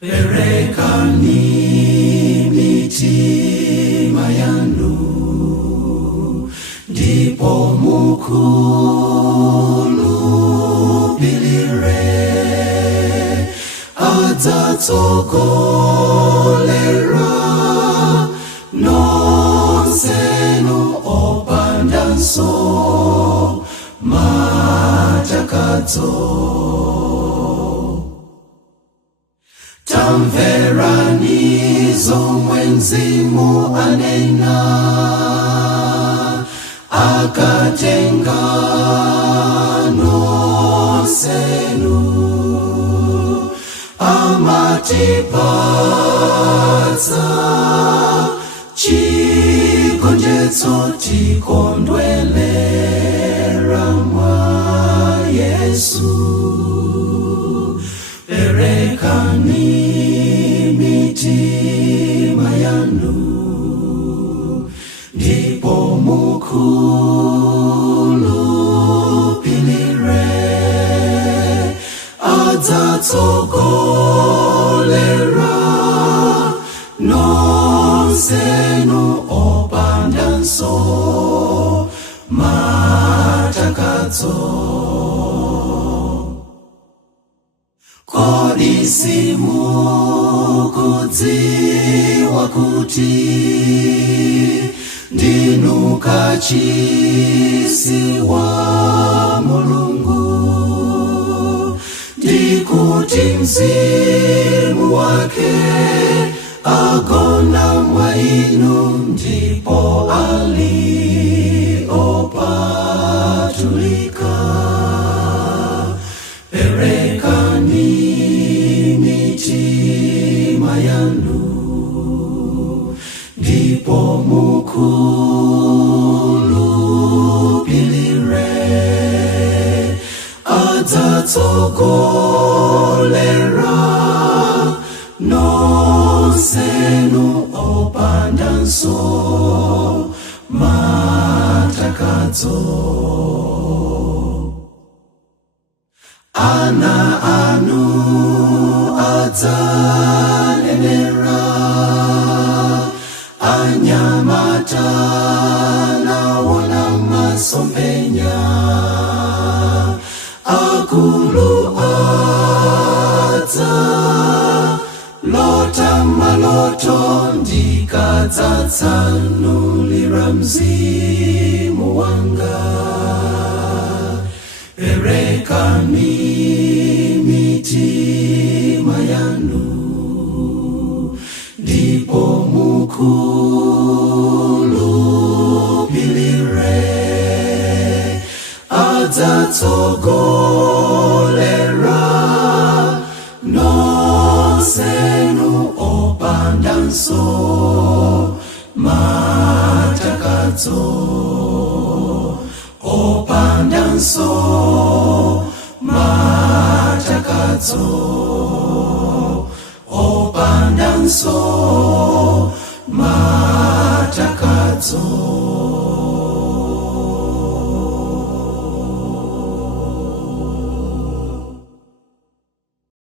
Perekani mitima yanu, ndipo mukhulupirire, adzatsogolera nonsenu opandanso matakadzo. Tamverani zomwe Mzimu anena, akatenga nonsenu, amatipatsa chigonjetso tikondwelera mwa Yesu. Perekani mitima yanu, ndipo mukhulupirire, adzatsogolera nonsenu opandanso matakadzo. Kodi simukudziwa kuti ndinu kachisi wa Mulungu, ndikuti Mzimu wake agona mwa inu, ndipo ali opatulika. Perekani mitima yanu, ndipo mukhulupirire, adzatsogolera nonsenu opandanso matakadzo. Ana anu adzanenera, anyamata nawona masomphenya, akulu adzalota maloto, ndikadzatsanulira Mzimu wanga. Perekani mitima yanu, ndipo mukhulupirire, adzatsogolera nonsenu opandanso matakadzo. Opandanso matakadzo, opandanso matakadzo.